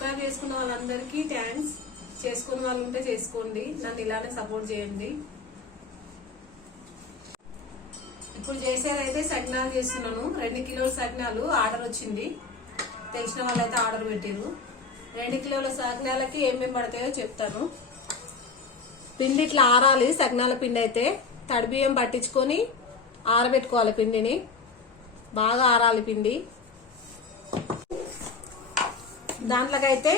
Subscribe చేసుకున్న వాళ్ళందరికీ thanks. చేసుకున్న వాళ్ళు ఉంటే చేసుకోండి, నన్ను ఇలానే సపోర్ట్ చేయండి. ఇప్పుడు చేసేదైతే సకినాలు చేస్తున్నాను. 2 కిలోల సకినాలు ఆర్డర్ వచ్చింది. తెలిసిన వాళ్ళైతే ఆర్డర్ పెట్టారు. 2 కిలోల సకినాలకి ఏమేమి పడతాయో చెప్తాను. పిండి ఇట్లా ఆరాలి. సకినాల పిండి అయితే తడి బియ్యం పట్టించుకొని ఆరబెట్టుకోవాలి. పిండిని బాగా ఆరాలి పిండి. దాంట్లోకైతే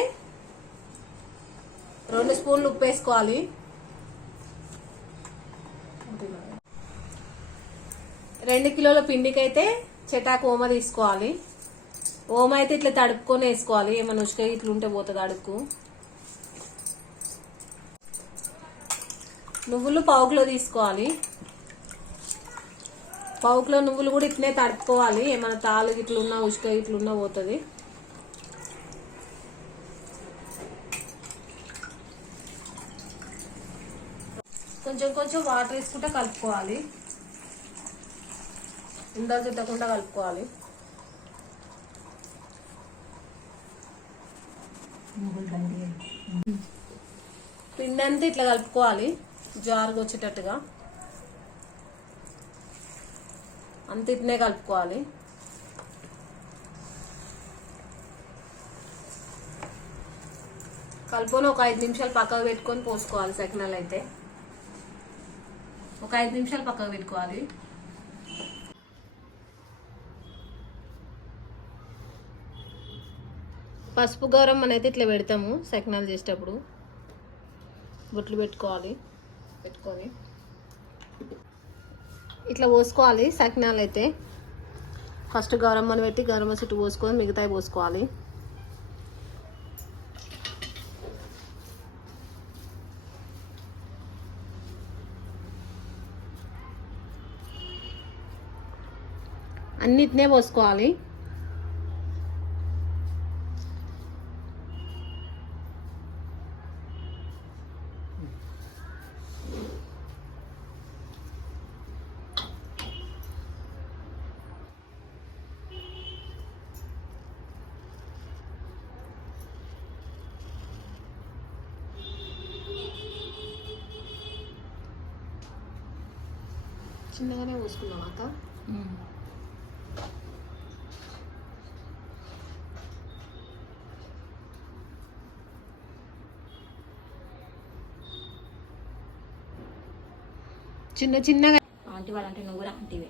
2 స్పూన్లు ఉప్పు వేసుకోవాలి. 2 కిలోల పిండికి అయితే చెటాకు ఓమ తీసుకోవాలి. ఓమ అయితే ఇట్లా తడుపుకొని వేసుకోవాలి. ఏమైనా ఉసుక ఇట్లా ఉంటే పోతుంది అడుక్కు. నువ్వులు 1/2 కిలో తీసుకోవాలి. 1/2 కిలో నువ్వులు కూడా ఇట్లనే తడుపుకోవాలి. ఏమైనా తాలు ఇట్లున్నా ఉసుక ఇట్లున్నా పోతుంది. కొంచెం కొంచెం వాటర్ వేసుకుంటే కలుపుకోవాలి. ఉండలు చుట్టకుండా కలుపుకోవాలి. పిండి అంతా ఇట్లా కలుపుకోవాలి. జారుగా వచ్చేటట్టుగా అంత ఇట్నే కలుపుకోవాలి. కలుపుకొని ఒక 5 నిమిషాలు పక్కకు పెట్టుకొని పోసుకోవాలి. సకినాలు అయితే ఒక 5 నిమిషాలు పక్కకు పెట్టుకోవాలి. పసుపు గౌరమ్మ అయితే ఇట్లా పెడతాము. సకినాలు చేసేటప్పుడు బొట్లు పెట్టుకోవాలి. పెట్టుకొని ఇట్లా పోసుకోవాలి. సకినాలు అయితే ఫస్ట్ గౌరమ్మని పెట్టి గౌరమ్మ చుట్టూ పోసుకొని మిగతాయి పోసుకోవాలి. అన్నిటినే పోసుకోవాలి. చిన్నగానే పోసుకున్నాం అక్క. చిన్న చిన్నగా ఆంటీ వాళ్ళంటే నువ్వు కూడా ఆంటీవే.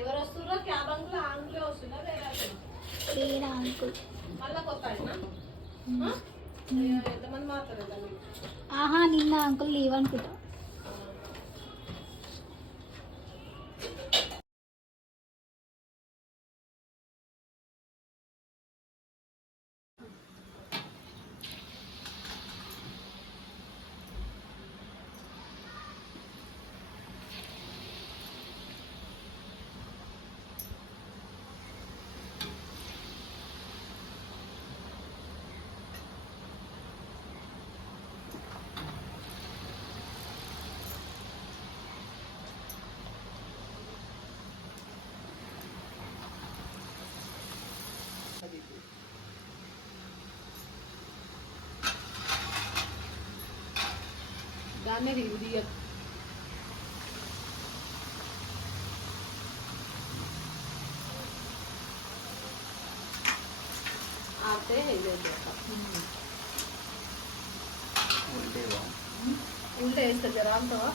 ఎవరు వస్తున్నా క్యాబ్ అంకుల్ అంకులే వస్తున్నా వేరే అంకుల్ మళ్ళా కొత్త ఎంతమంది మాట్లాడతారు? ఆహా నిన్న అంకుల్ లీవ్ అనుకుంటా. దాన్నే ఇది ఆతే ఉల్టే వేస్తా జరా అంతవా.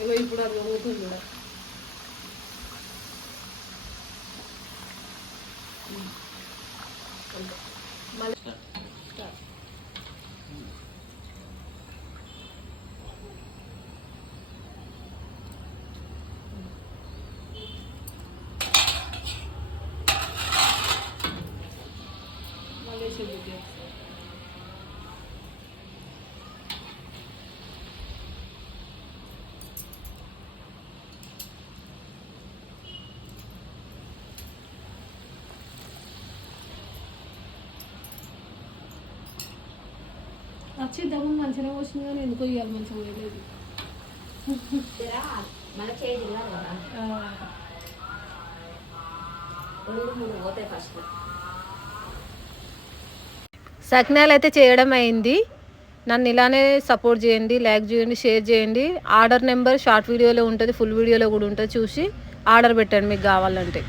ఇగో ఇప్పుడు అది అవుతుంది కూడా. మళ్ళీ ఇద్దామని మంచిగా వచ్చింది కానీ ఎందుకో ఇవ్వాలి మంచిగా పోయలేదు. మళ్ళీ చేతి పోతాయి ఫస్ట్. సకినాలు అయితే చేయడం అయింది. నన్ను ఇలానే సపోర్ట్ చేయండి, లైక్ చేయండి, షేర్ చేయండి. ఆర్డర్ నెంబర్ షార్ట్ వీడియోలో ఉంటుంది, ఫుల్ వీడియోలో కూడా ఉంటుంది. చూసి ఆర్డర్ పెట్టండి మీకు కావాలంటే.